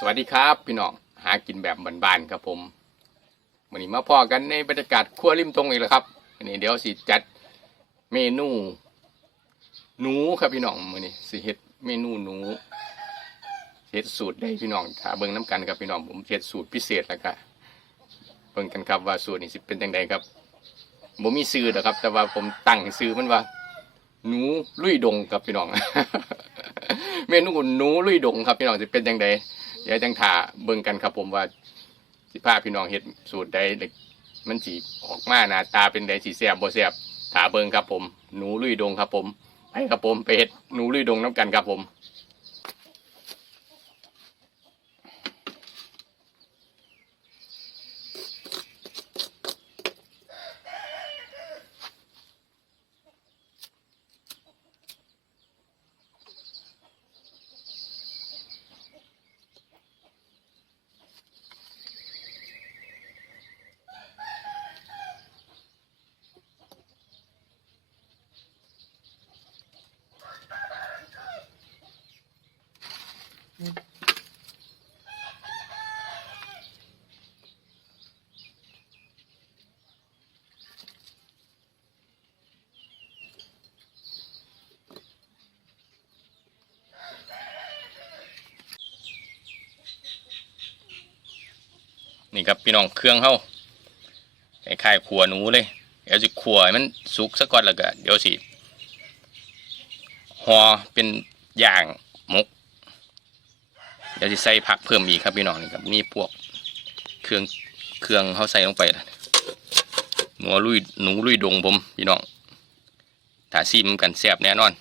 สวัสดีครับพี่น้องหากินแบบบานๆครับผมวันนี้มาพอกันในบรรยากาศครัวริมตรงอีกแล้วครับวันนี้เดี๋ยวสิจัดเมนู หนูครับพี่น้องวันนี้สิเฮ็ดเมนูหนูเฮ็ดสูตรได้พี่น้องถ้าเบิ่งน้กันครับพี่น้องผมเฮ็ดสูตรพิเศษแล้วก็เบิ่งกันครับว่าสูตรนี้สิเป็นจังไดครับผมมีซื้อนะครับ แต่ว่าผมตั้งซื้อมันว่า หนูลุยดงครับพี่น้อง เมนูหนูลุยดงครับพี่น้องจะเป็นยังไง ดี๋ยวจังถ่าเบิ่งกันครับผมว่าสิพาพี่น้องเฮ็ดสูตรใดเด็กมันสีออกมาหน้าตาเป็นใดสีแสบบ่แสบถ่าเบิ่งครับผม หนูลุยดงครับผมไปครับผมไปเฮ็ดหนูลุยดงน้ำกันครับผม นี่ครับพี่น้องเครื่องเฮาคล้ายๆขัวหนูเลย เดี๋ยวสิขัวมันสุกซะก่อนแล้วก็เดี๋ยวสิห่อเป็นอย่างมก เดี๋ยวจะใส่ผักเพิ่มอีกครับพี่น้องนี่ครับนี่พวกเครื่องเครื่องเขาใส่ลงไปหนูลุยหนูลุยดงผมพี่น้องถ้าซีมกันแซ่บแน่นอน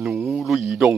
หนูลุ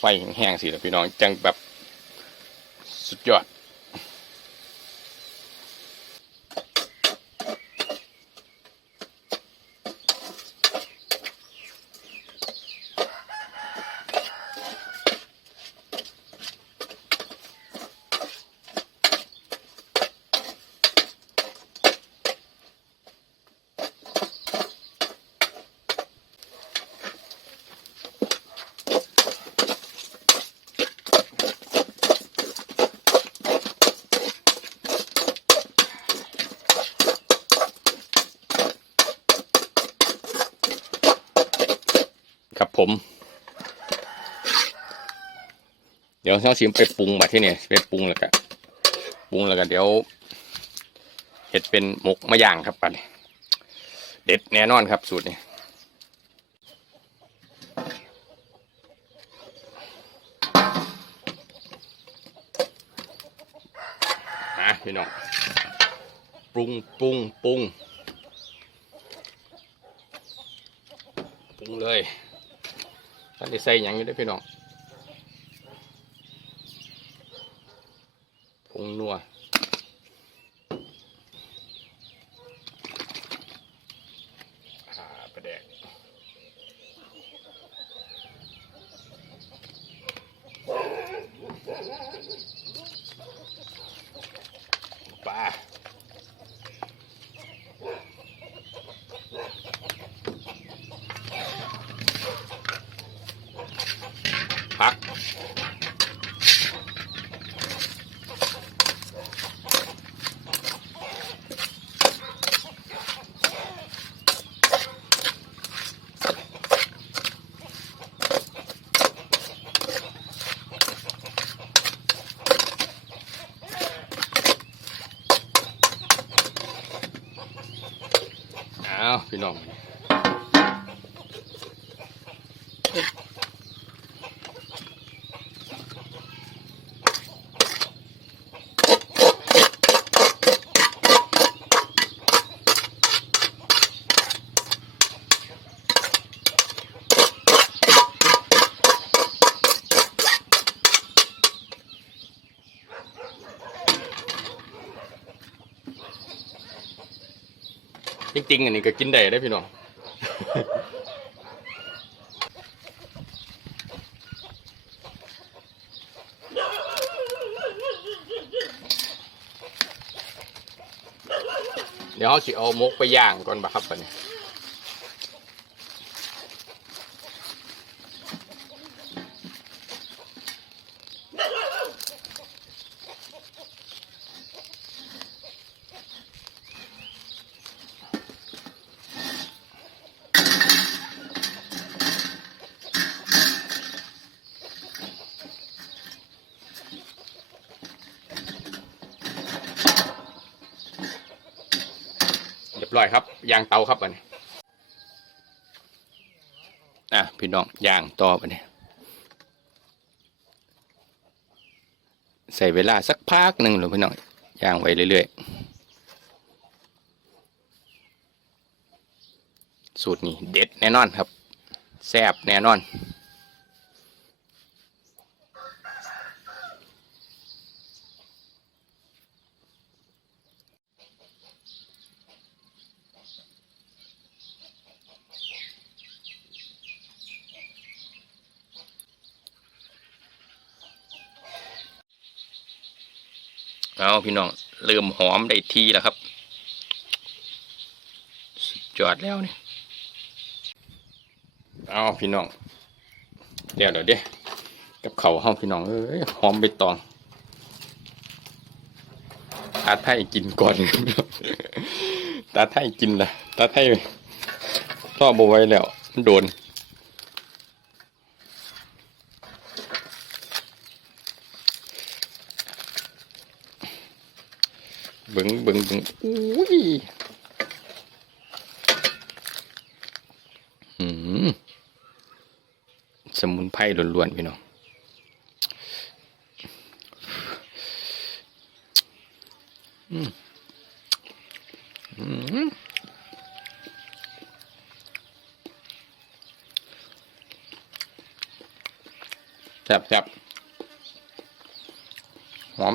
ไฟแห้งๆสิแล้วพี่น้องจังแบบสุดยอด ผม เดี๋ยวช่างชิมไปปรุงมาที่นี่ไปปรุงแล้วก็ปรุงแล้วก็เดี๋ยวเห็ดเป็นหมกมะย่างครับปันเด็ดแน่นอนครับสูตรนี้อะพี่น้องปรุงปรุงปรุงปรุงเลย ท่านได้ใส่หยังอยู่ได้พี่น้องผงนัวอ่าประแดกปลาผัก พี่น้อง จริงๆอันนี้ก็กินได้ได้อพี่น้อง เดี๋ยวเขาสิเอามกไปย่างก่อนบ่ครับบัดนี้ บร้อยครับยางเตาครับบัดนี้อะพี่น้องยางต่อบัดนี้ใส่เวลาสักพักหนึ่งหรือพี่น้องย่างไว้เรื่อยๆ สูตรนี้เด็ดแน่นอนครับ แซ่บแน่นอน เอาพี่น้องเริ่มหอมได้ทีแล้วครับสุดยอดแล้วนี่เอาพี่น้องเดี๋ยวเดี๋ยวเดี๋ยวกับเขาห้องพี่น้องเอ้ยหอมใบตองตาไทยกินก่อนตาไทยกินละตาไทยรอบไว้แล้วโดน เบึงเบึงเบึงอุ้ยอืมสมุนไพรล้วนๆพี่น้องอืมอืมแซ่บแซ่บหอม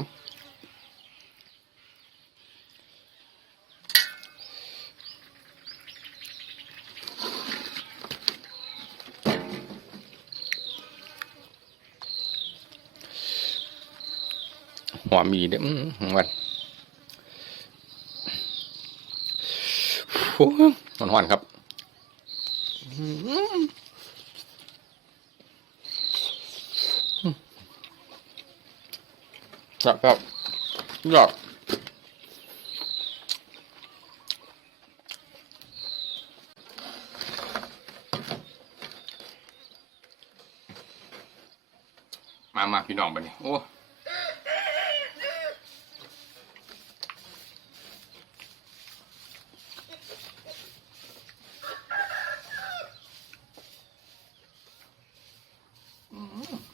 ห อมมีเด้อวันโอ้ยมันหอนครับครับครับยอดมามาพี่น้องบัดนี้โอ้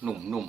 หนุ่ม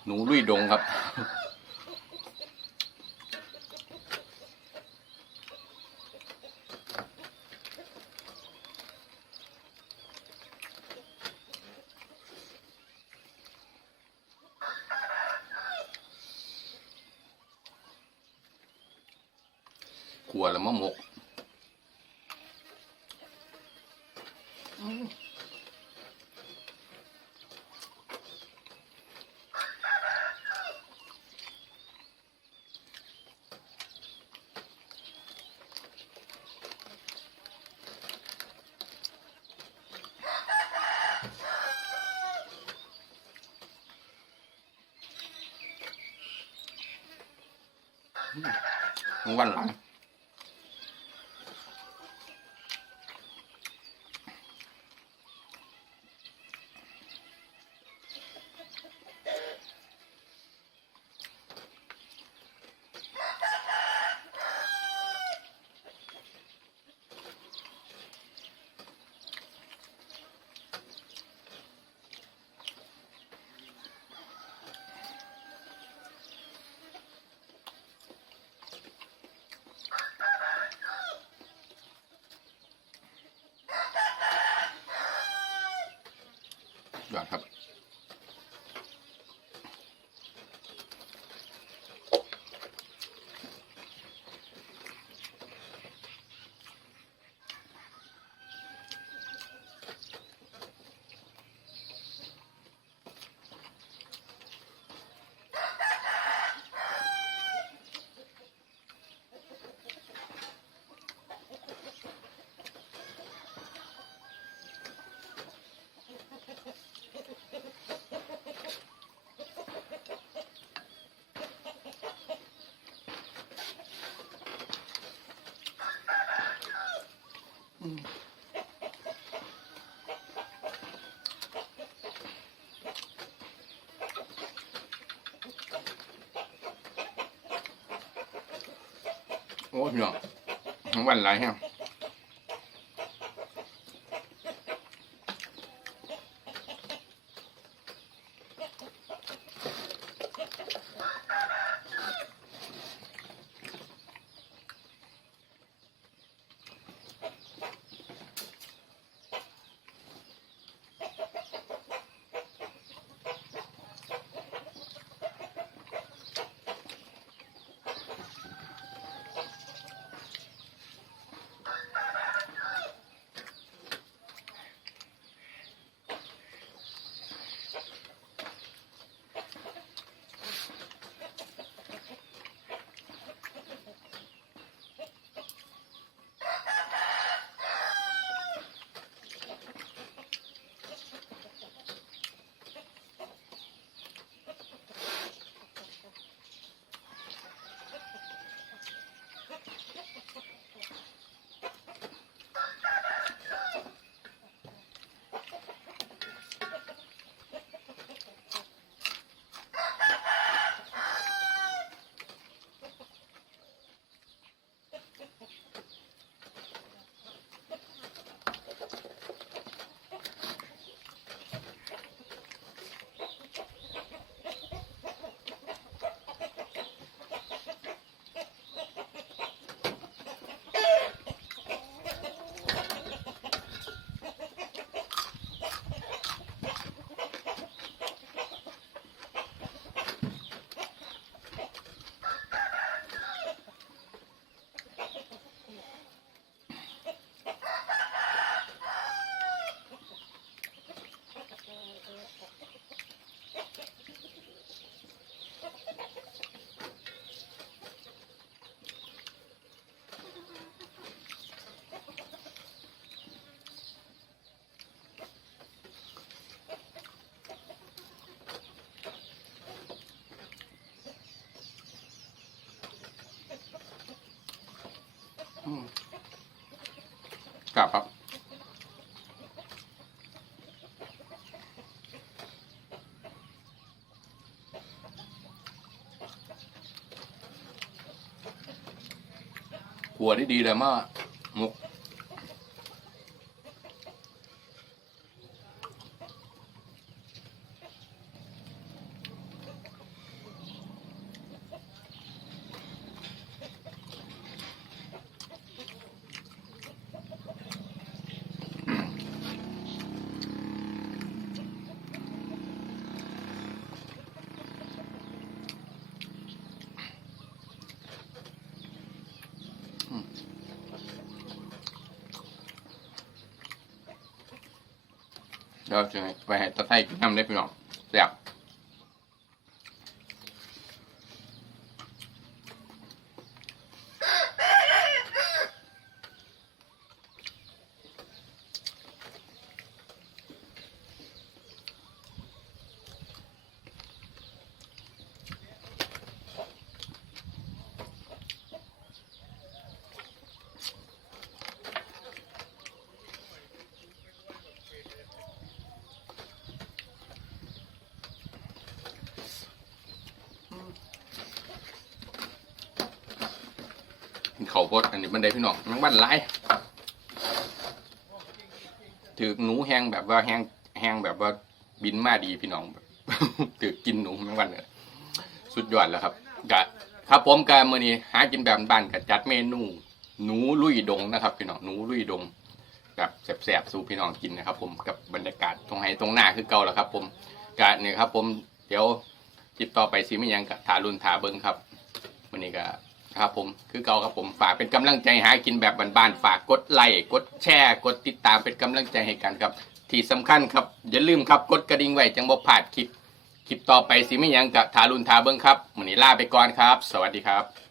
ห หนูลุยดงครับขัวแล้วมะหมก วัน พี่น้องทั้งวันหลายแฮะ กลับครับหัวที่ดีเลยมากมุก เดี๋ยวจะไปให้ตาไทยกินน้ำได้พี่น้องแซ่บ เขาพดอันนี้มันได้พี่น้องมันบ้านหลถือหนูแห้งแบบว่าแห้งแห้งแบบว่าบินมาดีพี่น้องถือกินหนูแมันวันเลยสุดยอดแล้วครับกะครับผมกะมื่อนี้หากินแบบบ้านกะจัดเมนู หนูลุยดงนะครับพี่น้องหนูลุยดงกับแสบๆสู่พี่น้องกินนะครับ ผมกับบรรยากาศตรงไหนตรงหน้าคือเก่าแล้วครับ ผมกะเนี่ยครับ ผมเดี๋ยวจิบต่อไปสิไม่ยังกะถารุนถาเบิงครับมื่อนี้กะ ครับผมคือเก่าครับผมฝากเป็นกำลังใจหากินแบบบ้านๆฝากกดไลค์กดแชร์กดติดตามเป็นกำลังใจให้กันครับ ที่สำคัญครับอย่าลืมครับกดกระดิ่งไว้จังบ่พลาดคลิปคลิปต่อไปสิไม่ยังกับทารุณทาเบิ้งครับวันนี้ลาไปก่อนครับ สวัสดีครับ